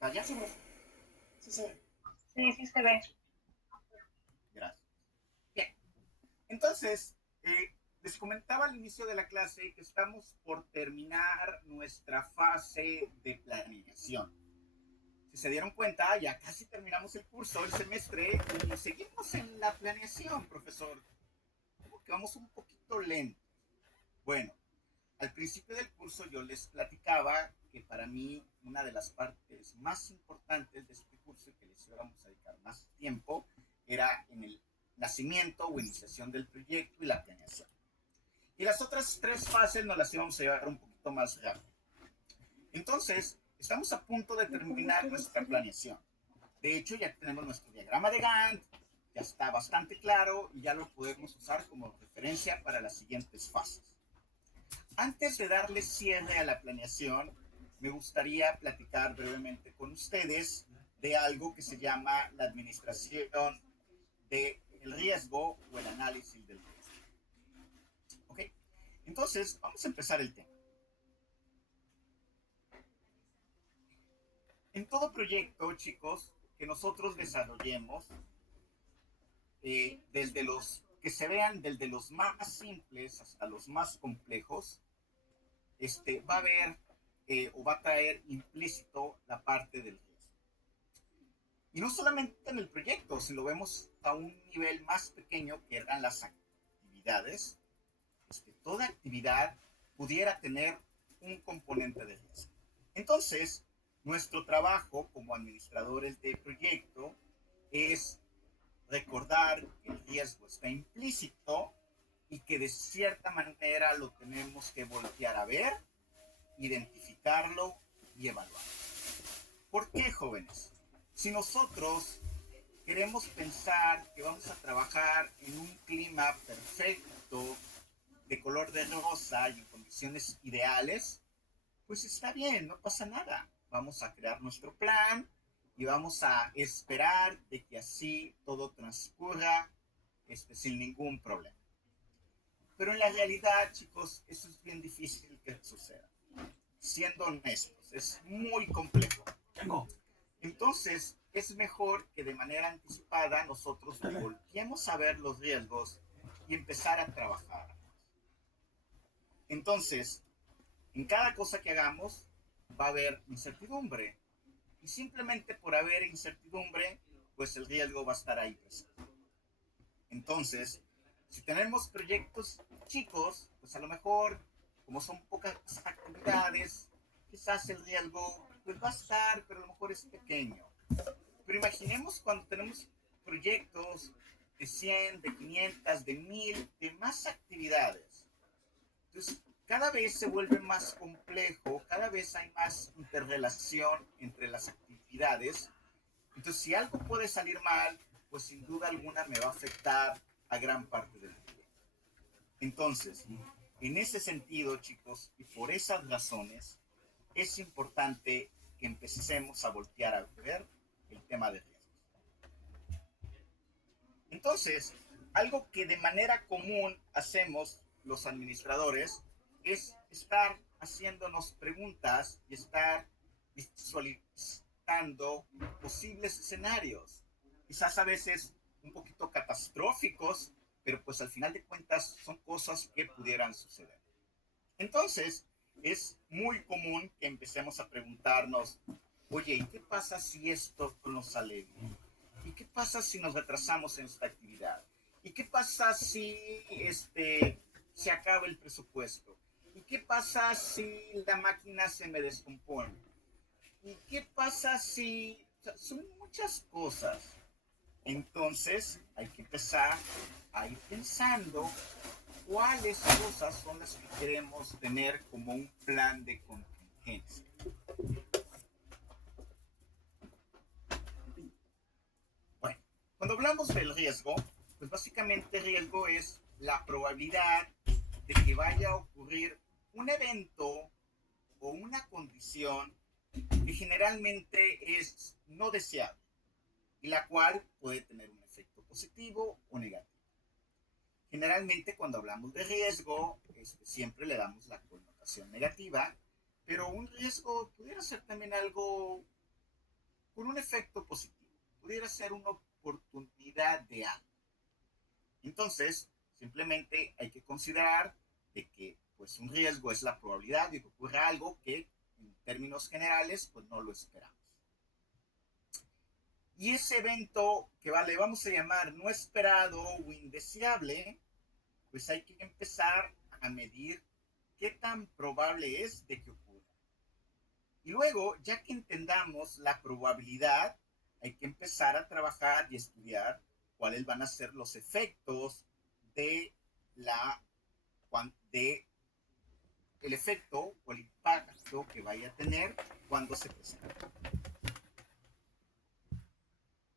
pantalla? Sí, se ve. Sí, sí se ve. Gracias. Bien, entonces, les comentaba al inicio de la clase que estamos por terminar nuestra fase de planeación. Si se dieron cuenta, ya casi terminamos el curso, el semestre, y seguimos en la planeación, profesor. Como que vamos un poquito lento. Bueno, al principio del curso yo les platicaba que para mí una de las partes más importantes de este curso y que les íbamos a dedicar más tiempo era en el nacimiento o iniciación del proyecto y la planeación. Y las otras tres fases nos las íbamos a llevar un poquito más rápido. Entonces, estamos a punto de terminar nuestra planeación. De hecho, ya tenemos nuestro diagrama de Gantt, ya está bastante claro y ya lo podemos usar como referencia para las siguientes fases. Antes de darle cierre a la planeación, me gustaría platicar brevemente con ustedes de algo que se llama la administración del riesgo o el análisis del riesgo. ¿Ok? Entonces, vamos a empezar el tema. En todo proyecto, chicos, que nosotros desarrollemos, desde los que se vean desde los más simples hasta los más complejos, va a haber o va a traer implícito la parte del riesgo. Y no solamente en el proyecto, si lo vemos a un nivel más pequeño que eran las actividades, toda actividad pudiera tener un componente de riesgo. Entonces, nuestro trabajo como administradores de proyecto es recordar que el riesgo está implícito y que de cierta manera lo tenemos que voltear a ver, identificarlo y evaluar. ¿Por qué, jóvenes? Si nosotros queremos pensar que vamos a trabajar en un clima perfecto, de color de rosa y en condiciones ideales, pues está bien, no pasa nada. Vamos a crear nuestro plan y vamos a esperar de que así todo transcurra sin ningún problema. Pero en la realidad, chicos, eso es bien difícil que suceda. Siendo honestos, es muy complejo. Entonces, es mejor que de manera anticipada nosotros volteemos a ver los riesgos y empezar a trabajar. Entonces, en cada cosa que hagamos va a haber incertidumbre. Y simplemente por haber incertidumbre, pues el riesgo va a estar ahí presente. Entonces, si tenemos proyectos chicos, pues a lo mejor, como son pocas actividades, quizás el riesgo pues va a estar, pero a lo mejor es pequeño. Pero imaginemos cuando tenemos proyectos de 100, de 500, de 1000, de más actividades. Entonces, cada vez se vuelve más complejo, cada vez hay más interrelación entre las actividades. Entonces, si algo puede salir mal, pues sin duda alguna me va a afectar a gran parte del proyecto. Entonces, en ese sentido, chicos, y por esas razones, es importante que empecemos a voltear a ver el tema de riesgos. Entonces, algo que de manera común hacemos los administradores es estar haciéndonos preguntas y estar visualizando posibles escenarios. Quizás a veces un poquito catastróficos, pero pues al final de cuentas son cosas que pudieran suceder. Entonces, es muy común que empecemos a preguntarnos, oye, ¿y qué pasa si esto no sale bien? ¿Y qué pasa si nos retrasamos en esta actividad? ¿Y qué pasa si se acaba el presupuesto? ¿Y qué pasa si la máquina se me descompone? ¿Y qué pasa si... O sea, son muchas cosas. Entonces hay que empezar a ir pensando cuáles cosas son las que queremos tener como un plan de contingencia. Bueno, cuando hablamos del riesgo, pues básicamente el riesgo es la probabilidad de que vaya a ocurrir un evento o una condición que generalmente es no deseable y la cual puede tener un efecto positivo o negativo. Generalmente cuando hablamos de riesgo, siempre le damos la connotación negativa, pero un riesgo pudiera ser también algo con un efecto positivo. Pudiera ser una oportunidad de algo. Entonces, simplemente hay que considerar de que pues un riesgo es la probabilidad de que ocurra algo que en términos generales pues no lo esperamos. Y ese evento que le vamos a llamar no esperado o indeseable, pues hay que empezar a medir qué tan probable es de que ocurra. Y luego, ya que entendamos la probabilidad, hay que empezar a trabajar y estudiar cuáles van a ser los efectos de la de el efecto o el impacto que vaya a tener cuando se presente.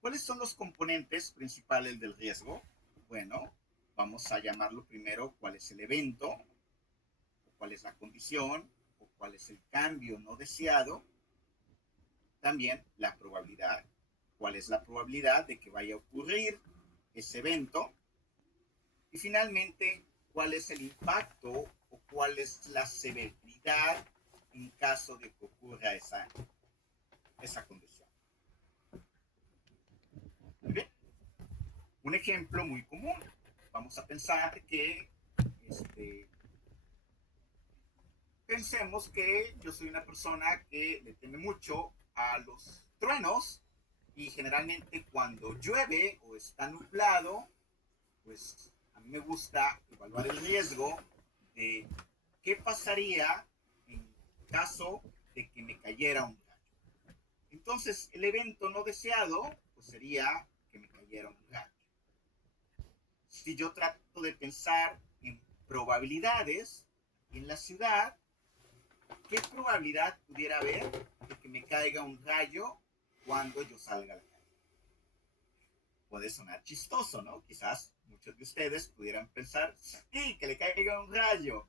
¿Cuáles son los componentes principales del riesgo? Bueno, vamos a llamarlo primero cuál es el evento, o cuál es la condición, o cuál es el cambio no deseado. También la probabilidad, cuál es la probabilidad de que vaya a ocurrir ese evento. Y finalmente, cuál es el impacto o cuál es la severidad en caso de que ocurra esa condición. Muy bien. Un ejemplo muy común. Vamos a pensar que pensemos que yo soy una persona que le teme mucho a los truenos y generalmente cuando llueve o está nublado, pues a mí me gusta evaluar el riesgo de qué pasaría en caso de que me cayera un rayo. Entonces, el evento no deseado pues sería que me cayera un rayo. Si yo trato de pensar en probabilidades en la ciudad, ¿qué probabilidad pudiera haber de que me caiga un rayo cuando yo salga a la calle? Puede sonar chistoso, ¿no? Quizás muchos de ustedes pudieran pensar, sí, que le caiga un rayo.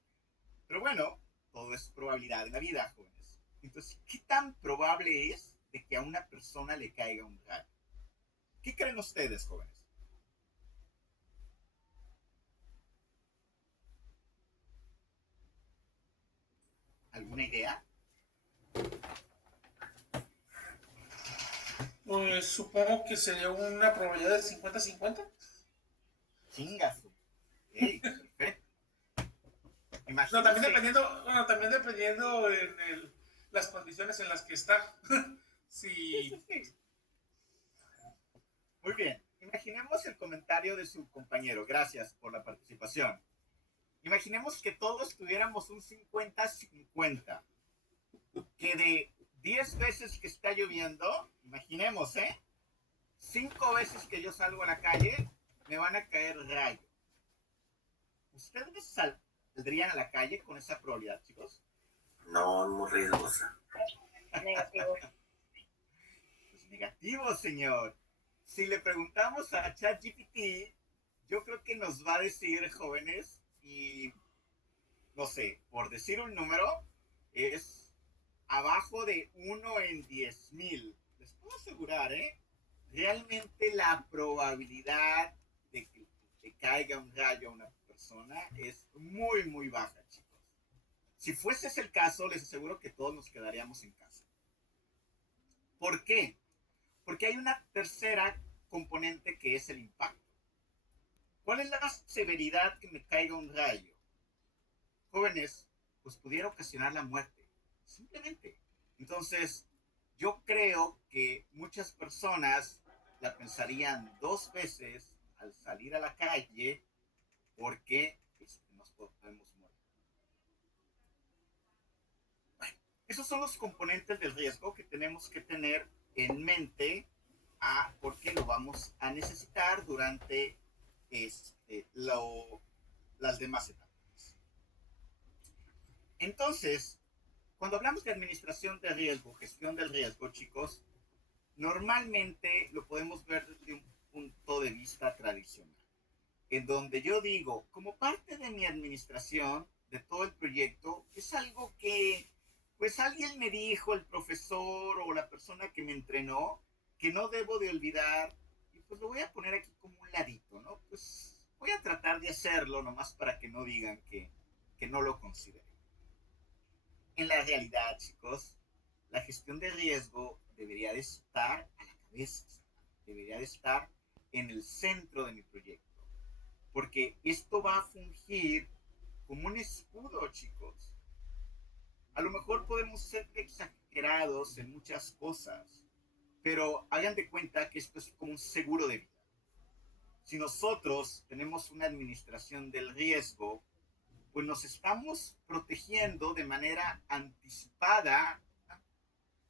Pero bueno, todo es probabilidad en la vida, jóvenes. Entonces, ¿qué tan probable es de que a una persona le caiga un rayo? ¿Qué creen ustedes, jóvenes? ¿Alguna idea? Pues supongo que sería una probabilidad de 50-50. Chingazo. Hey, perfecto. No, Imagínense. también dependiendo en las condiciones en las que está. Sí, sí, Si sí. Muy bien. Imaginemos el comentario de su compañero. Gracias por la participación. Imaginemos que todos tuviéramos un 50-50. Que de 10 veces que está lloviendo, imaginemos, 5 veces que yo salgo a la calle, me van a caer rayos. ¿Ustedes saldrían a la calle con esa probabilidad, chicos? No, muy riesgosa. Negativo. Pues negativo, señor. Si le preguntamos a ChatGPT, yo creo que nos va a decir, jóvenes, y no sé, por decir un número, es abajo de 1 en 10,000. Les puedo asegurar, realmente la probabilidad de que le caiga un rayo a una persona es muy, muy baja, chicos. Si fuese ese el caso, les aseguro que todos nos quedaríamos en casa. ¿Por qué? Porque hay una tercera componente que es el impacto. ¿Cuál es la severidad que me caiga un rayo? Jóvenes, pues pudiera ocasionar la muerte, simplemente. Entonces, yo creo que muchas personas la pensarían 2 veces al salir a la calle porque nos podemos morir. Bueno, esos son los componentes del riesgo que tenemos que tener en mente porque lo vamos a necesitar durante las demás etapas. Entonces, cuando hablamos de administración de riesgo, gestión del riesgo, chicos, normalmente lo podemos ver desde un punto de vista tradicional, en donde yo digo, como parte de mi administración, de todo el proyecto, es algo que, pues alguien me dijo, el profesor o la persona que me entrenó, que no debo de olvidar, y pues lo voy a poner aquí como un ladito, ¿no? Pues voy a tratar de hacerlo nomás para que no digan que no lo considero. En la realidad, chicos, la gestión de riesgo debería de estar a la cabeza, debería de estar en el centro de mi proyecto, porque esto va a fungir como un escudo, chicos. A lo mejor podemos ser exagerados en muchas cosas, pero hagan de cuenta que esto es como un seguro de vida. Si nosotros tenemos una administración del riesgo, pues nos estamos protegiendo de manera anticipada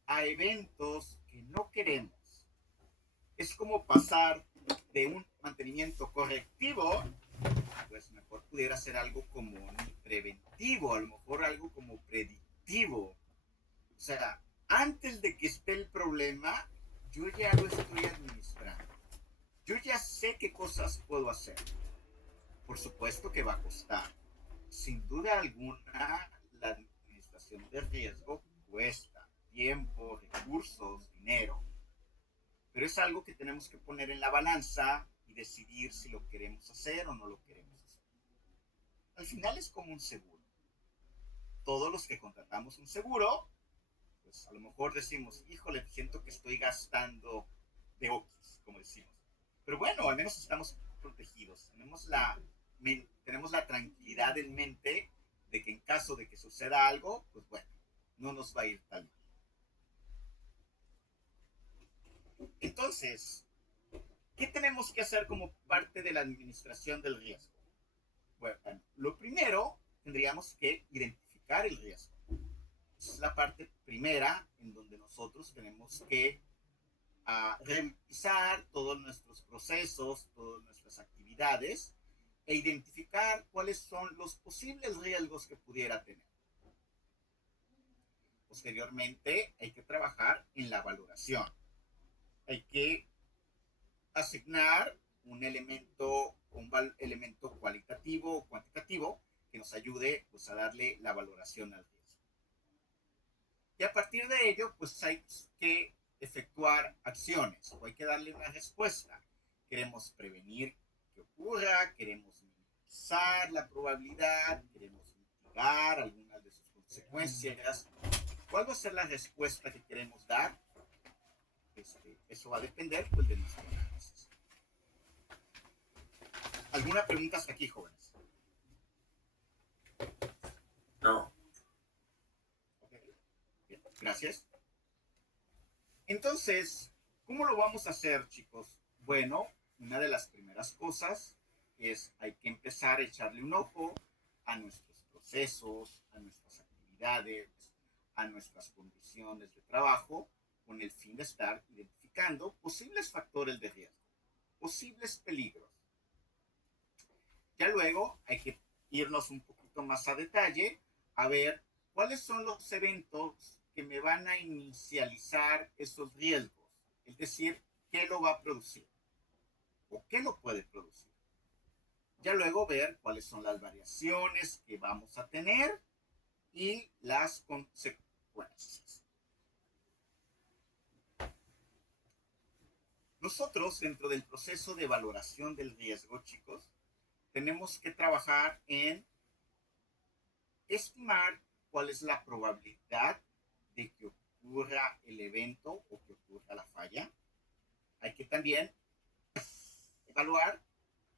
a eventos que no queremos. Es como pasar de un mantenimiento correctivo, pues mejor pudiera ser algo como preventivo, a lo mejor algo como predictivo. O sea, antes de que esté el problema, yo ya lo estoy administrando. Yo ya sé qué cosas puedo hacer. Por supuesto que va a costar. Sin duda alguna, la administración de riesgo cuesta tiempo, recursos, dinero. Pero es algo que tenemos que poner en la balanza y decidir si lo queremos hacer o no lo queremos hacer. Al final es como un seguro. Todos los que contratamos un seguro, pues a lo mejor decimos, híjole, siento que estoy gastando de oquis, como decimos. Pero bueno, al menos estamos protegidos. Tenemos la tranquilidad en mente de que en caso de que suceda algo, pues bueno, no nos va a ir tan mal. Entonces, ¿qué tenemos que hacer como parte de la administración del riesgo? Bueno, lo primero, tendríamos que identificar el riesgo. Esa es la parte primera en donde nosotros tenemos que revisar todos nuestros procesos, todas nuestras actividades e identificar cuáles son los posibles riesgos que pudiera tener. Posteriormente, hay que trabajar en la valoración. Hay que asignar un elemento cualitativo o cuantitativo que nos ayude pues, a darle la valoración al riesgo. Y a partir de ello, pues hay que efectuar acciones o hay que darle una respuesta. Queremos prevenir que ocurra, queremos minimizar la probabilidad, queremos mitigar algunas de sus consecuencias. ¿Cuál va a ser la respuesta que queremos dar? Eso va a depender pues, de nuestro análisis. ¿Alguna pregunta hasta aquí, jóvenes? No. Okay. Bien, gracias. Entonces, ¿cómo lo vamos a hacer, chicos? Bueno, una de las primeras cosas es hay que empezar a echarle un ojo a nuestros procesos, a nuestras actividades, a nuestras condiciones de trabajo, con el fin de estar identificando posibles factores de riesgo, posibles peligros. Ya luego hay que irnos un poquito más a detalle a ver cuáles son los eventos que me van a inicializar esos riesgos, es decir, qué lo va a producir o qué lo puede producir. Ya luego ver cuáles son las variaciones que vamos a tener y las consecuencias. Nosotros, dentro del proceso de valoración del riesgo, chicos, tenemos que trabajar en estimar cuál es la probabilidad de que ocurra el evento o que ocurra la falla. Hay que también evaluar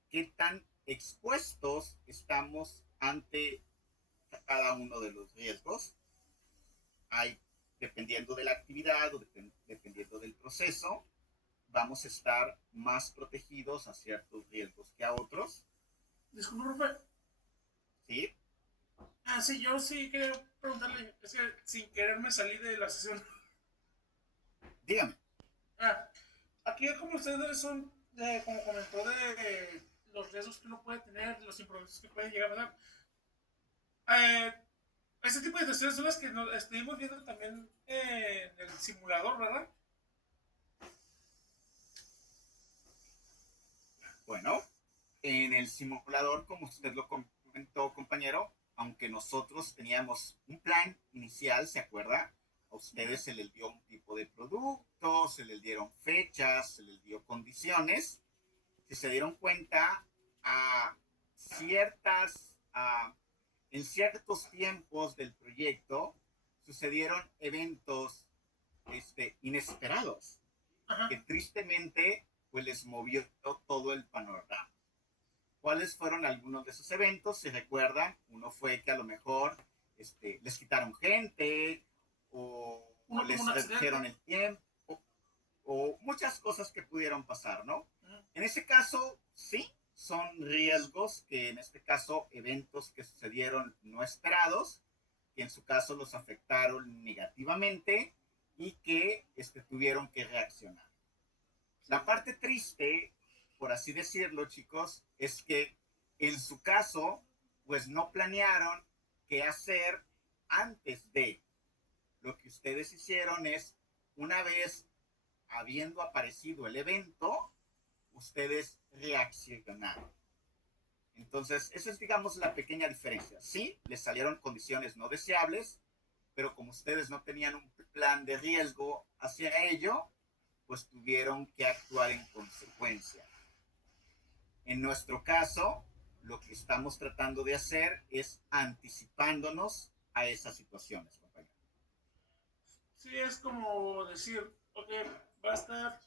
qué tan expuestos estamos ante cada uno de los riesgos. Dependiendo de la actividad o dependiendo del proceso, vamos a estar más protegidos a ciertos riesgos que a otros. Disculpe, profe. ¿Sí? Sí, yo sí quería preguntarle, es que sin querer me salí de la sesión. Dígame. Aquí como ustedes son, como comentó, de los riesgos que uno puede tener, los imprevistos que pueden llegar a dar. Ese tipo de situaciones son las que nos estuvimos viendo también en el simulador, ¿verdad? Bueno, en el simulador, como usted lo comentó, compañero, aunque nosotros teníamos un plan inicial, ¿se acuerda? A ustedes se les dio un tipo de producto, se les dieron fechas, se les dio condiciones. Si se dieron cuenta, en ciertos tiempos del proyecto sucedieron eventos inesperados, Ajá. que tristemente pues les movió todo el panorama. ¿Cuáles fueron algunos de esos eventos? Si recuerdan, uno fue que a lo mejor les quitaron gente o Uno tuvo un les redujeron accidente. el tiempo o muchas cosas que pudieron pasar, ¿no? Ujú. En ese caso, sí, son riesgos que en este caso eventos que sucedieron no esperados, que en su caso los afectaron negativamente y que tuvieron que reaccionar. Sí. La parte triste, por así decirlo, chicos, es que en su caso, pues no planearon qué hacer antes de. Lo que ustedes hicieron es, una vez habiendo aparecido el evento, ustedes reaccionaron. Entonces, esa es, digamos, la pequeña diferencia. Sí, les salieron condiciones no deseables, pero como ustedes no tenían un plan de riesgo hacia ello, pues tuvieron que actuar en consecuencia. En nuestro caso, lo que estamos tratando de hacer es anticipándonos a esas situaciones, compañero. Sí, es como decir, ok, va a estar,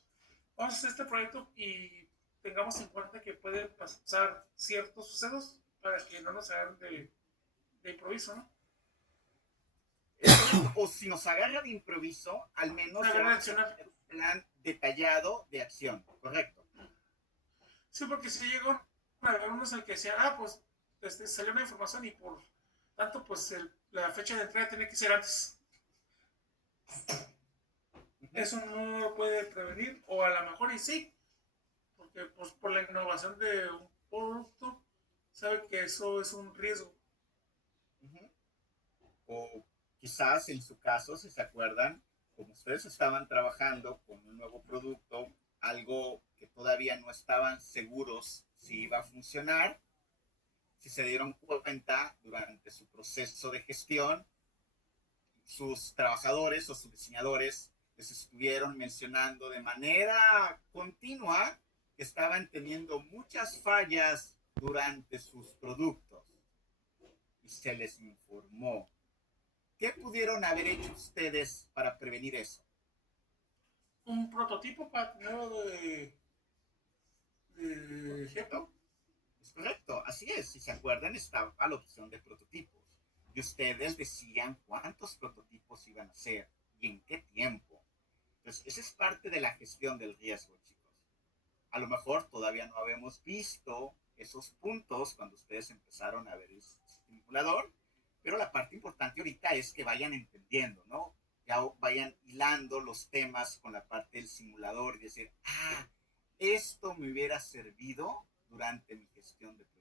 vamos a hacer este proyecto y tengamos en cuenta que puede pasar ciertos sucesos para que no nos hagan de improviso, ¿no? Es correcto. O si nos agarra de improviso, al menos ya Saber vamos a reaccionar. tener un plan detallado de acción. Correcto. Sí, porque si llegó a haber unos en que decían, pues salió una información y por tanto, pues la fecha de entrega tiene que ser antes. Uh-huh. Eso no lo puede prevenir, o a lo mejor y sí, porque pues por la innovación de un producto, sabe que eso es un riesgo. Uh-huh. O quizás en su caso, si se acuerdan, como ustedes estaban trabajando con un nuevo producto, algo que todavía no estaban seguros si iba a funcionar, si se dieron cuenta durante su proceso de gestión, sus trabajadores o sus diseñadores les estuvieron mencionando de manera continua que estaban teniendo muchas fallas durante sus productos y se les informó. ¿Qué pudieron haber hecho ustedes para prevenir eso? Un prototipo para tenerlo de ejemplo. ¿Correcto? Es correcto, así es. Si se acuerdan, estaba la opción de prototipos. Y ustedes decían cuántos prototipos iban a hacer y en qué tiempo. Entonces, esa es parte de la gestión del riesgo, chicos. A lo mejor todavía no habíamos visto esos puntos cuando ustedes empezaron a ver el simulador, pero la parte importante ahorita es que vayan entendiendo, ¿no? Ya vayan hilando los temas con la parte del simulador y decir, esto me hubiera servido durante mi gestión de proyectos.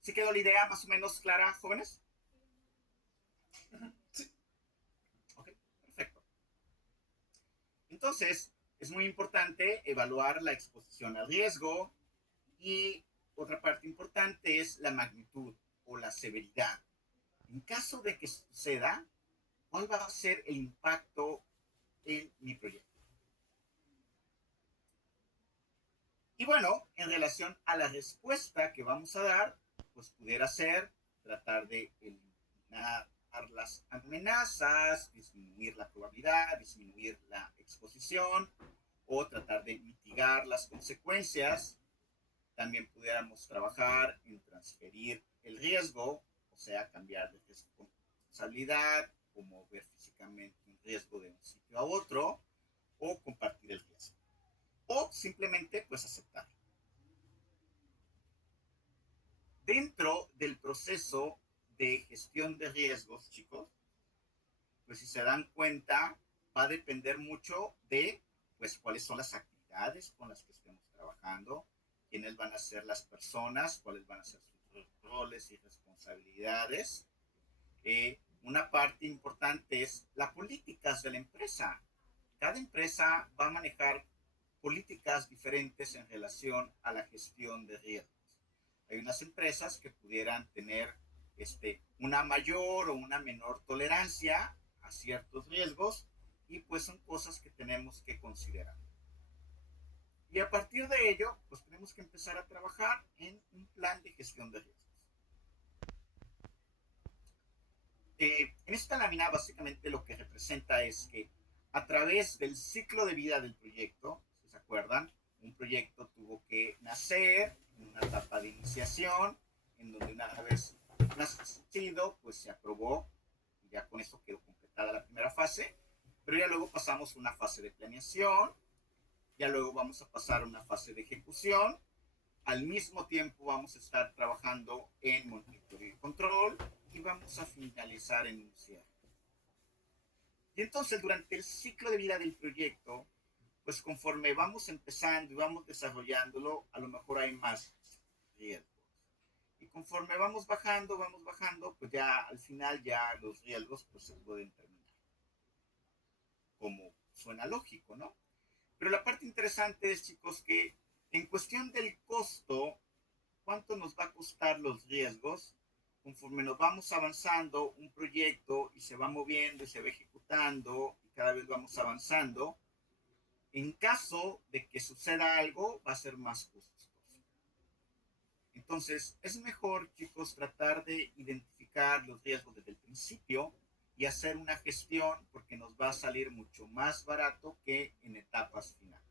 ¿Sí quedó la idea más o menos clara, jóvenes? Sí. Ok, perfecto. Entonces, es muy importante evaluar la exposición al riesgo y otra parte importante es la magnitud o la severidad. En caso de que suceda, ¿cuál va a ser el impacto en mi proyecto? Y bueno, en relación a la respuesta que vamos a dar, pues pudiera ser tratar de eliminar las amenazas, disminuir la probabilidad, disminuir la exposición o tratar de mitigar las consecuencias. También pudiéramos trabajar en transferir el riesgo, o sea, cambiar de responsabilidad, como mover físicamente un riesgo de un sitio a otro, o compartir el riesgo. O simplemente, pues, aceptar. Dentro del proceso de gestión de riesgos, chicos, pues si se dan cuenta, va a depender mucho de, pues, cuáles son las actividades con las que estemos trabajando, quiénes van a ser las personas, cuáles van a ser sus roles y responsabilidades. Una parte importante es las políticas de la empresa. Cada empresa va a manejar políticas diferentes en relación a la gestión de riesgos. Hay unas empresas que pudieran tener una mayor o una menor tolerancia a ciertos riesgos y pues son cosas que tenemos que considerar. Y a partir de ello, pues tenemos que empezar a trabajar en un plan de gestión de riesgos. En esta lámina básicamente lo que representa es que a través del ciclo de vida del proyecto, si se acuerdan, un proyecto tuvo que nacer en una etapa de iniciación, en donde una vez nacido, pues se aprobó, y ya con eso quedó completada la primera fase, pero ya luego pasamos a una fase de planeación, ya luego vamos a pasar a una fase de ejecución, al mismo tiempo vamos a estar trabajando en monitoreo y control y vamos a finalizar en un cierre. Y entonces durante el ciclo de vida del proyecto, pues conforme vamos empezando y vamos desarrollándolo, a lo mejor hay más riesgos. Y conforme vamos bajando, pues ya al final ya los riesgos pues se pueden terminar. Como suena lógico, ¿no? Pero la parte interesante es, chicos, que en cuestión del costo, ¿cuánto nos va a costar los riesgos? Conforme nos vamos avanzando un proyecto y se va moviendo y se va ejecutando y cada vez vamos avanzando, en caso de que suceda algo, va a ser más costoso. Entonces, es mejor, chicos, tratar de identificar los riesgos desde el principio y hacer una gestión porque nos va a salir mucho más barato que en etapas finales.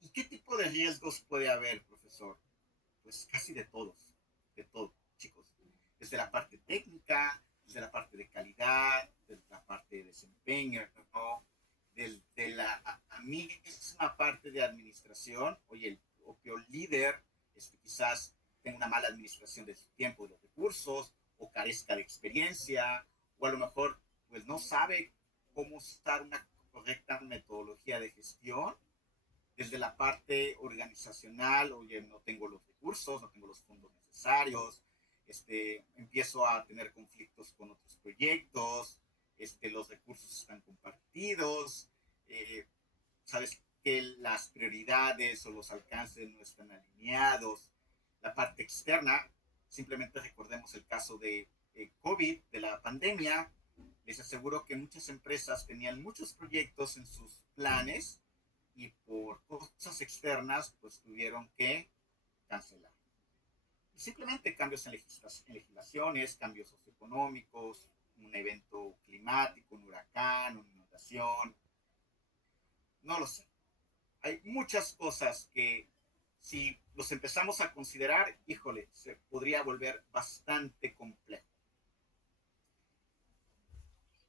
¿Y qué tipo de riesgos puede haber, profesor? Pues casi de todo, chicos. Desde la parte técnica, desde la parte de calidad, desde la parte de desempeño, ¿no? De la misma parte de administración. Oye, el propio líder quizás tenga una mala administración de su tiempo, de los recursos, o carezca de experiencia, o a lo mejor pues no sabe cómo usar una correcta metodología de gestión desde la parte organizacional. Oye, no tengo los recursos, no tengo los fondos necesarios, empiezo a tener conflictos con otros proyectos, los recursos están compartidos, eh, sabes que las prioridades o los alcances no están alineados. La parte externa, simplemente recordemos el caso de COVID, de la pandemia. Les aseguro que muchas empresas tenían muchos proyectos en sus planes y por cosas externas pues tuvieron que cancelar. Y simplemente cambios en legislaciones, cambios socioeconómicos, un evento climático, un huracán, una inundación, no lo sé. Hay muchas cosas que si los empezamos a considerar, híjole, se podría volver bastante complejo.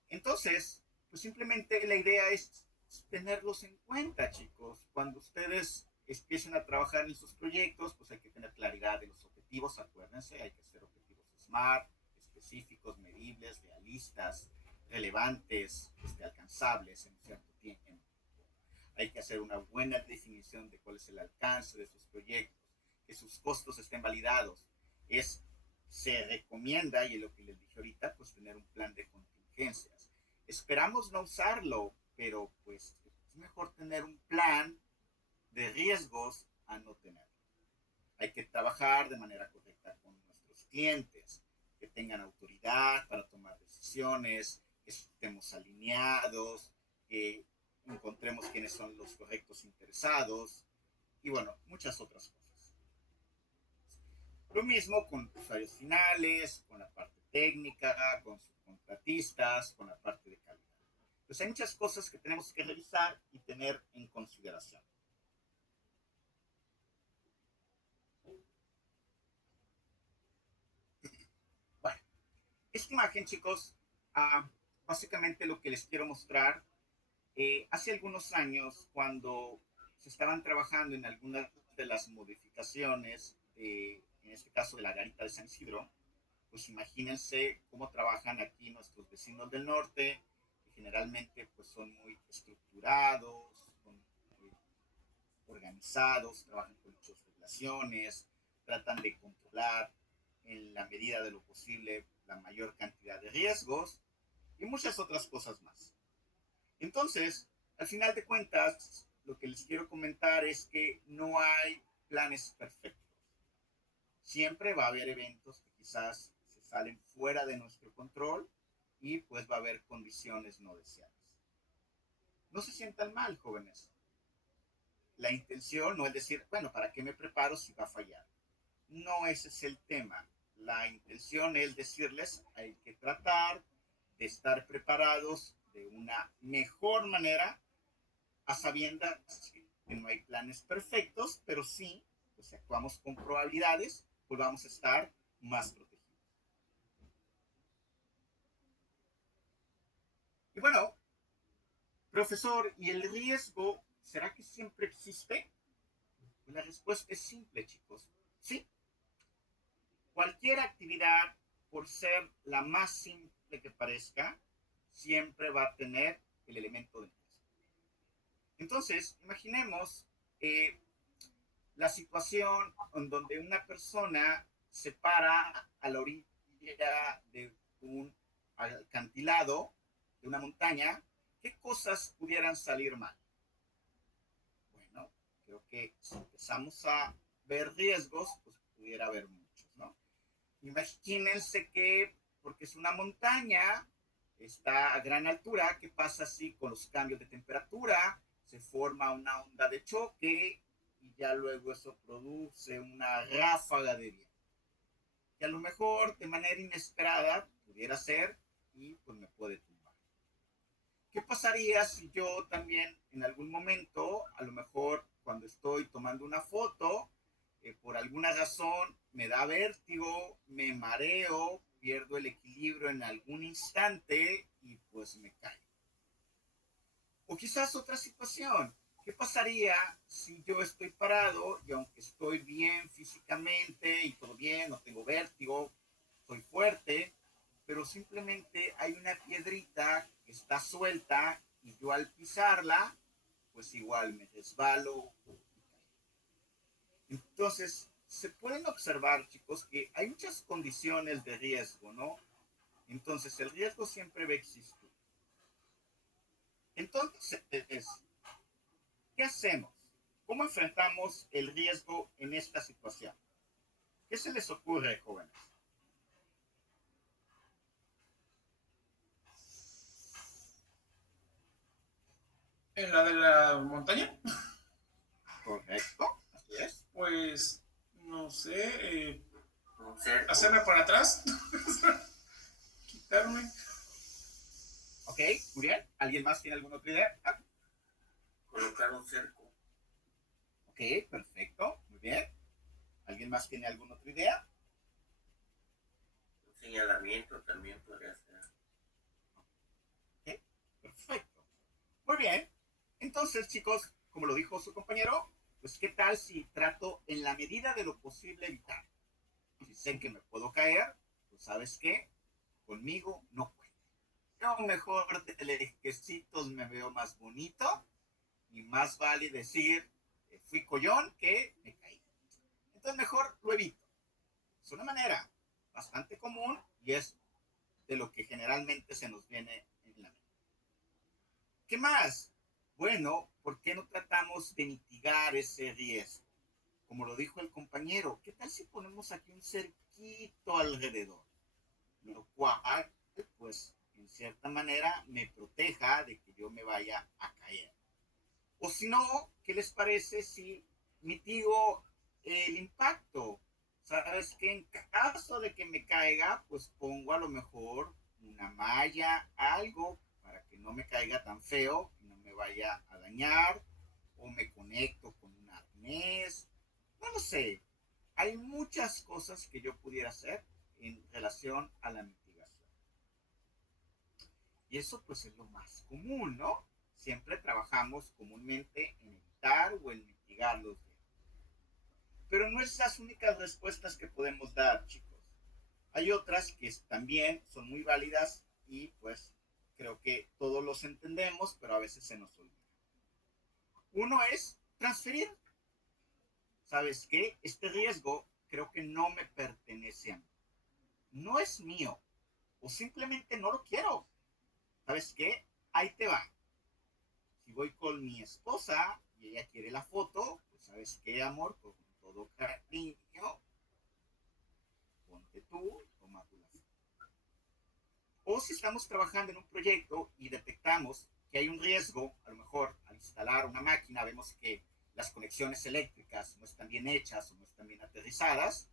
Entonces, pues simplemente la idea es tenerlos en cuenta, chicos. Cuando ustedes empiecen a trabajar en sus proyectos, pues hay que tener claridad de los objetivos, acuérdense, hay que hacer objetivos SMART, específicos, medibles, realistas, relevantes, alcanzables en un cierto tiempo. Hay que hacer una buena definición de cuál es el alcance de sus proyectos, que sus costos estén validados. Se recomienda, y es lo que les dije ahorita, pues tener un plan de contingencias. Esperamos no usarlo, pero pues es mejor tener un plan de riesgos a no tenerlo. Hay que trabajar de manera correcta con nuestros clientes, que tengan autoridad para tomar decisiones, que estemos alineados, que encontremos quiénes son los correctos interesados y bueno, muchas otras cosas. Lo mismo con usuarios finales, con la parte técnica, con subcontratistas, con la parte de calidad. Pues hay muchas cosas que tenemos que revisar y tener en consideración. Bueno, esta imagen, chicos, básicamente lo que les quiero mostrar, hace algunos años, cuando se estaban trabajando en algunas de las modificaciones, en este caso de la garita de San Isidro, pues imagínense cómo trabajan aquí nuestros vecinos del norte, que generalmente pues son muy estructurados, son muy organizados, trabajan con muchas regulaciones, tratan de controlar en la medida de lo posible la mayor cantidad de riesgos y muchas otras cosas más. Entonces, al final de cuentas, lo que les quiero comentar es que no hay planes perfectos. Siempre va a haber eventos que quizás se salen fuera de nuestro control y pues va a haber condiciones no deseadas. No se sientan mal, jóvenes. La intención no es decir, bueno, ¿para qué me preparo si va a fallar? no ese es el tema. La intención es decirles, hay que tratar de estar preparados de una mejor manera, a sabiendas que no hay planes perfectos, pero sí, pues si actuamos con probabilidades, pues vamos a estar más protegidos. Y bueno, profesor, ¿y el riesgo será que siempre existe? Pues la respuesta es simple, chicos. Sí, cualquier actividad, por ser la más simple que parezca, siempre va a tener el elemento de riesgo. Entonces, imaginemos la situación en donde una persona se para a la orilla de un acantilado, de una montaña. ¿Qué cosas pudieran salir mal? Bueno, creo que si empezamos a ver riesgos, pues pudiera haber muchos, ¿no? Imagínense que, porque es una montaña, está a gran altura, ¿qué pasa si con los cambios de temperatura se forma una onda de choque y ya luego eso produce una ráfaga de viento? Que a lo mejor de manera inesperada pudiera ser y pues me puede tumbar. ¿Qué pasaría si yo también en algún momento, a lo mejor cuando estoy tomando una foto, por alguna razón me da vértigo, me mareo, pierdo el equilibrio en algún instante y pues me caigo? O quizás otra situación, ¿qué pasaría si yo estoy parado y aunque estoy bien físicamente y todo bien, no tengo vértigo, soy fuerte, pero simplemente hay una piedrita que está suelta y yo al pisarla, pues igual me resbalo? Entonces, se pueden observar, chicos, que hay muchas condiciones de riesgo, ¿no? Entonces, el riesgo siempre va a existir. Entonces, ¿qué hacemos? ¿Cómo enfrentamos el riesgo en esta situación? ¿Qué se les ocurre, jóvenes? En la de la montaña, Correcto, así es. pues, no sé, Un cerco, hacerme para atrás, quitarme. Ok, muy bien. ¿Alguien más tiene alguna otra idea? colocar un cerco, Ok, perfecto, muy bien. ¿Alguien más tiene alguna otra idea? un señalamiento también podría ser. Ok, perfecto. Muy bien. Entonces, chicos, como lo dijo su compañero, pues qué tal si trato en la medida de lo posible evitar. Si sé que me puedo caer, pues sabes qué, conmigo no cuenta. Yo mejor de lejecitos me veo más bonito y más vale decir fui collón que me caí. Entonces mejor lo evito. Es una manera bastante común y es de lo que generalmente se nos viene en la mente. ¿Qué más? Bueno, ¿por qué no tratamos de mitigar ese riesgo? Como lo dijo el compañero, ¿qué tal si ponemos aquí un cerquito alrededor? Lo cual, pues, en cierta manera me proteja de que yo me vaya a caer. O si no, ¿qué les parece si mitigo el impacto? ¿Sabes qué? En caso de que me caiga, pues pongo a lo mejor una malla, algo, para que no me caiga tan feo y no me vaya a dañar. O me conecto con un arnés. No lo sé. Hay muchas cosas que yo pudiera hacer en relación a la mitigación. Y eso pues es lo más común, ¿no? Siempre trabajamos comúnmente en evitar o en mitigar los riesgos. Pero no es las únicas respuestas que podemos dar, chicos. Hay otras que también son muy válidas y pues creo que todos los entendemos, pero a veces se nos olvida. Uno es transferir. ¿Sabes qué? Este riesgo creo que no me pertenece a mí. No es mío. O simplemente no lo quiero. ¿Sabes qué? Ahí te va. Si voy con mi esposa y ella quiere la foto, pues sabes qué, amor, con todo cariño, ponte tú, toma tú la foto. O si estamos trabajando en un proyecto y detectamos que hay un riesgo, a lo mejor al instalar una máquina vemos que las conexiones eléctricas no están bien hechas o no están bien aterrizadas,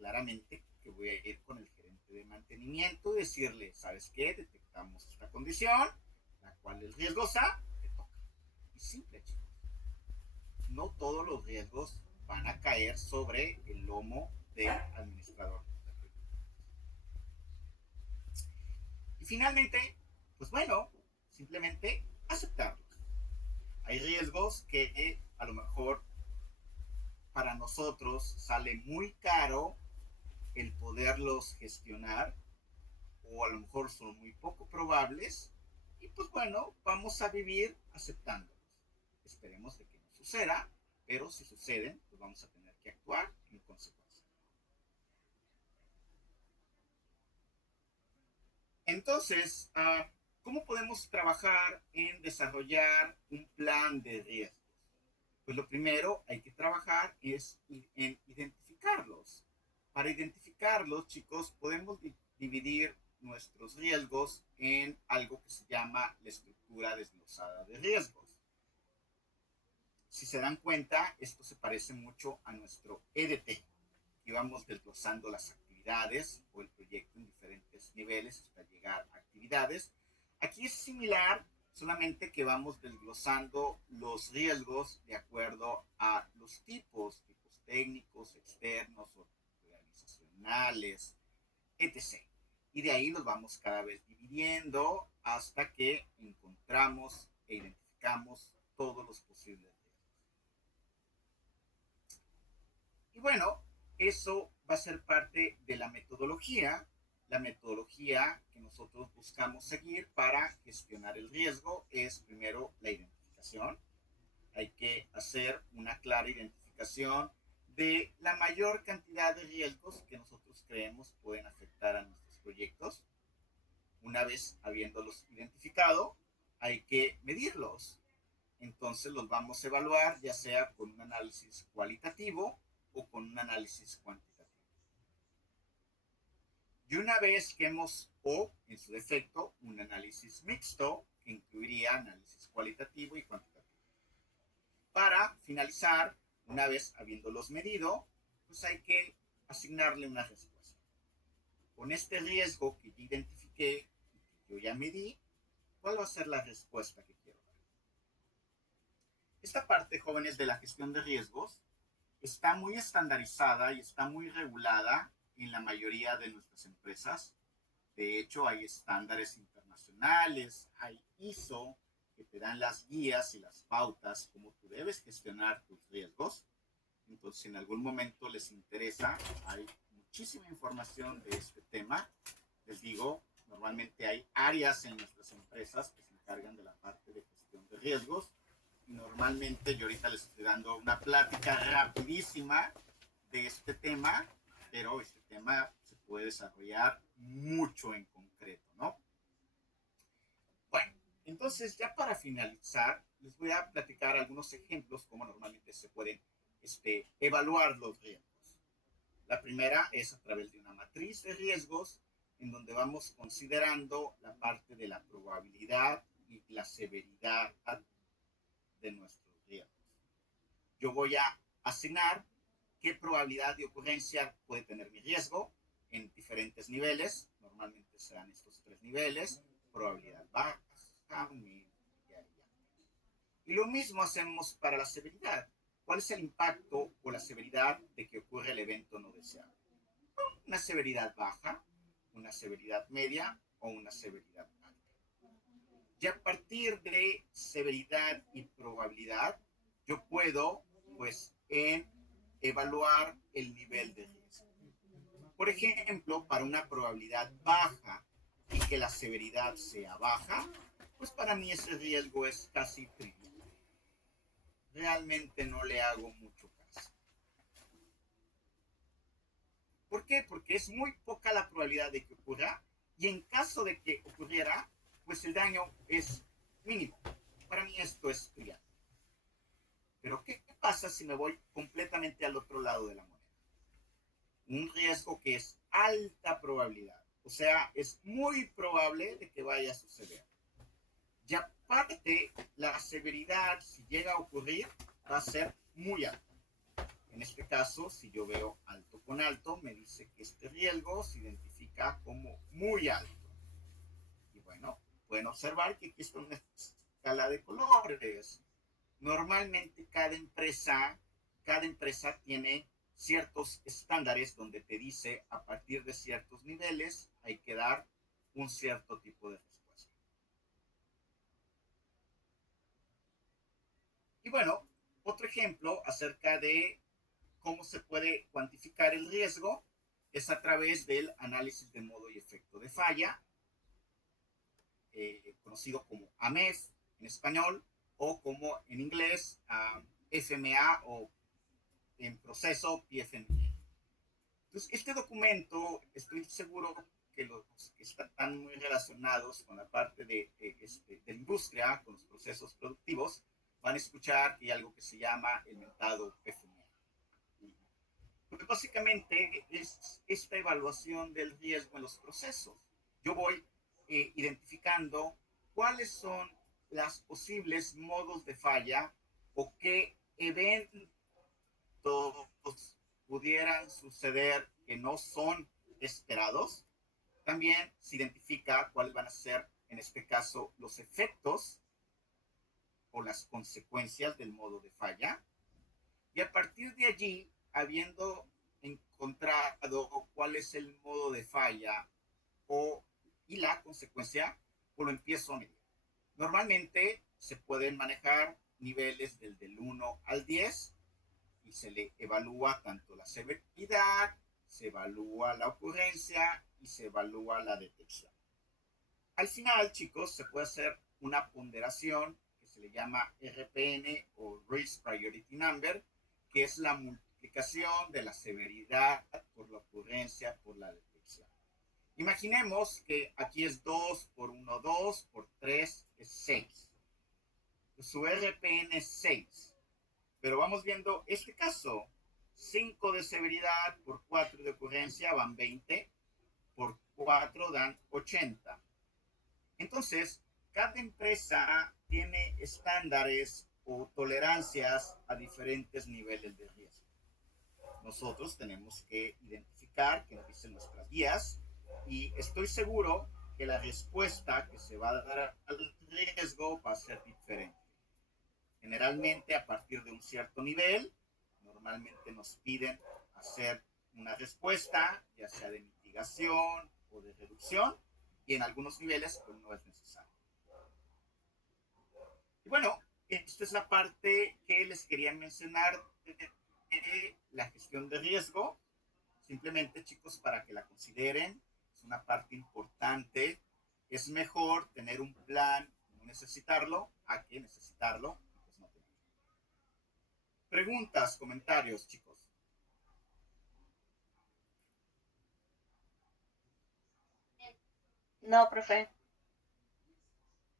claramente que voy a ir con el gerente de mantenimiento y decirle, ¿sabes qué? Detectamos esta condición, la cual es riesgosa, te toca. Y simple, chicos. No todos los riesgos van a caer sobre el lomo del administrador. Y finalmente, pues bueno, simplemente aceptarlos. Hay riesgos que a lo mejor para nosotros sale muy caro el poderlos gestionar, o a lo mejor son muy poco probables, y pues bueno, vamos a vivir aceptándolos. Esperemos de que no suceda, pero si suceden, pues vamos a tener que actuar en consecuencia. Entonces, ¿cómo podemos trabajar en desarrollar un plan de riesgos? Pues lo primero hay que trabajar es en identificarlos. Para identificarlos, chicos, podemos dividir nuestros riesgos en algo que se llama la estructura desglosada de riesgos. Si se dan cuenta, esto se parece mucho a nuestro EDT. Y vamos desglosando las actividades o el proyecto en diferentes niveles hasta llegar a actividades. Aquí es similar, solamente que vamos desglosando los riesgos de acuerdo a los tipos técnicos, externos, organizacionales, etc. Y de ahí los vamos cada vez dividiendo hasta que encontramos e identificamos todos los posibles riesgos. Y bueno, eso va a ser parte de la metodología que nosotros buscamos seguir para gestionar el riesgo. Es primero la identificación. Hay que hacer una clara identificación de la mayor cantidad de riesgos que nosotros creemos pueden afectar a nuestros proyectos. Una vez habiéndolos identificado, hay que medirlos. Entonces los vamos a evaluar ya sea con un análisis cualitativo o con un análisis cuantitativo. Y una vez que o en su defecto, un análisis mixto, que incluiría análisis cualitativo y cuantitativo. Para finalizar, una vez habiéndolos medido, pues hay que asignarle una respuesta. Con este riesgo que yo identifiqué y que yo ya medí, ¿cuál va a ser la respuesta que quiero dar? Esta parte, jóvenes, de la gestión de riesgos está muy estandarizada y está muy regulada en la mayoría de nuestras empresas. De hecho, hay estándares internacionales, hay ISO, que te dan las guías y las pautas, cómo tú debes gestionar tus riesgos. Entonces, si en algún momento les interesa, hay muchísima información de este tema. Les digo, normalmente hay áreas en nuestras empresas que se encargan de la parte de gestión de riesgos. Y normalmente yo ahorita les estoy dando una plática rapidísima de este tema, pero este tema se puede desarrollar mucho en concreto, ¿no? Bueno, entonces ya para finalizar, les voy a platicar algunos ejemplos cómo normalmente se pueden evaluar los riesgos. La primera es a través de una matriz de riesgos, en donde vamos considerando la parte de la probabilidad y la severidad de nuestros riesgos. Yo voy a asignar qué probabilidad de ocurrencia puede tener mi riesgo en diferentes niveles. Normalmente serán estos 3 niveles: probabilidad baja, media y alta. Y lo mismo hacemos para la severidad. ¿Cuál es el impacto o la severidad de que ocurre el evento no deseado? Una severidad baja, una severidad media o una severidad alta. Y a partir de severidad y probabilidad, yo puedo, pues, evaluar el nivel de riesgo. Por ejemplo, para una probabilidad baja y que la severidad sea baja, pues para mí ese riesgo es casi trivial. Realmente no le hago mucho caso. ¿Por qué? Porque es muy poca la probabilidad de que ocurra, y en caso de que ocurriera, pues el daño es mínimo. Para mí esto es trivial. Pero ¿qué pasa si me voy completamente al otro lado de la moneda? Un riesgo que es alta probabilidad. O sea, es muy probable de que vaya a suceder. Y aparte, la severidad, si llega a ocurrir, va a ser muy alta. En este caso, si yo veo alto con alto, me dice que este riesgo se identifica como muy alto. Y bueno, pueden observar que aquí está una escala de colores. Normalmente cada empresa tiene ciertos estándares donde te dice a partir de ciertos niveles hay que dar un cierto tipo de respuesta. Y bueno, otro ejemplo acerca de cómo se puede cuantificar el riesgo es a través del análisis de modo y efecto de falla, conocido como AMEF en español, o como en inglés FMA o en proceso PFMA. Entonces, este documento, estoy seguro que los que están muy relacionados con la parte de la industria, con los procesos productivos, van a escuchar que hay algo que se llama el mentado PFMA. Pues básicamente es esta evaluación del riesgo en los procesos. Yo voy identificando cuáles son las posibles modos de falla o qué eventos pudieran suceder que no son esperados. También se identifica cuáles van a ser, en este caso, los efectos o las consecuencias del modo de falla. Y a partir de allí, habiendo encontrado cuál es el modo de falla y la consecuencia, pues lo empiezo a medir. Normalmente se pueden manejar niveles del 1 al 10 y se le evalúa tanto la severidad, se evalúa la ocurrencia y se evalúa la detección. Al final, chicos, se puede hacer una ponderación que se le llama RPN o Risk Priority Number, que es la multiplicación de la severidad por la ocurrencia por la detección. Imaginemos que aquí es 2 por 1, 2 por 3 es 6. Su RPN es 6. Pero vamos viendo este caso. 5 de severidad por 4 de ocurrencia van 20, por 4 dan 80. Entonces, cada empresa tiene estándares o tolerancias a diferentes niveles de riesgo. Nosotros tenemos que identificar qué nos dicen nuestras guías y estoy seguro que la respuesta que se va a dar al riesgo va a ser diferente. Generalmente a partir de un cierto nivel, normalmente nos piden hacer una respuesta, ya sea de mitigación o de reducción, y en algunos niveles pues, no es necesario. Y bueno, esta es la parte que les quería mencionar de la gestión de riesgo. Simplemente, chicos, para que la consideren, es una parte importante. Es mejor tener un plan y no necesitarlo a que necesitarlo y pues no tenerlo. Preguntas, comentarios, chicos. No, profe.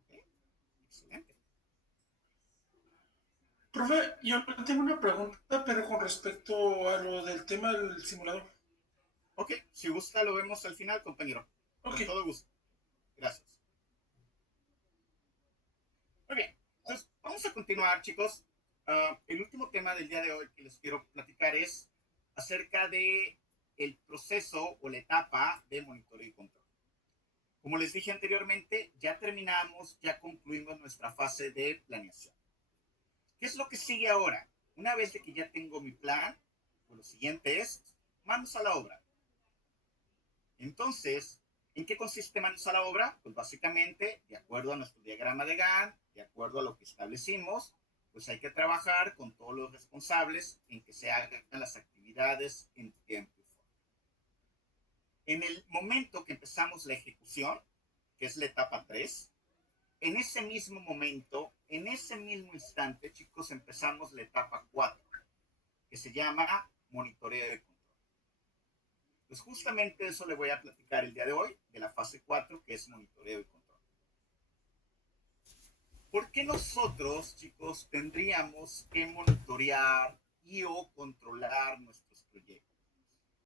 ¿Okay? Excelente. Profe, yo tengo una pregunta, pero con respecto a lo del tema del simulador. Ok, si gusta lo vemos al final, compañero. Ok. Con todo gusto. Gracias. Muy bien, entonces vamos a continuar, chicos. El último tema del día de hoy que les quiero platicar es acerca de el proceso o la etapa de monitoreo y control. Como les dije anteriormente, ya terminamos, ya concluimos nuestra fase de planeación. ¿Qué es lo que sigue ahora? Una vez de que ya tengo mi plan, pues lo siguiente es manos a la obra. Entonces, ¿en qué consiste manos a la obra? Pues básicamente, de acuerdo a nuestro diagrama de Gantt, de acuerdo a lo que establecimos, pues hay que trabajar con todos los responsables en que se hagan las actividades en tiempo y forma. En el momento que empezamos la ejecución, que es la etapa 3, en ese mismo momento, en ese mismo instante, chicos, empezamos la etapa 4, que se llama monitoreo de control. Pues justamente eso le voy a platicar el día de hoy, de la fase 4, que es monitoreo y control. ¿Por qué nosotros, chicos, tendríamos que monitorear y o controlar nuestros proyectos?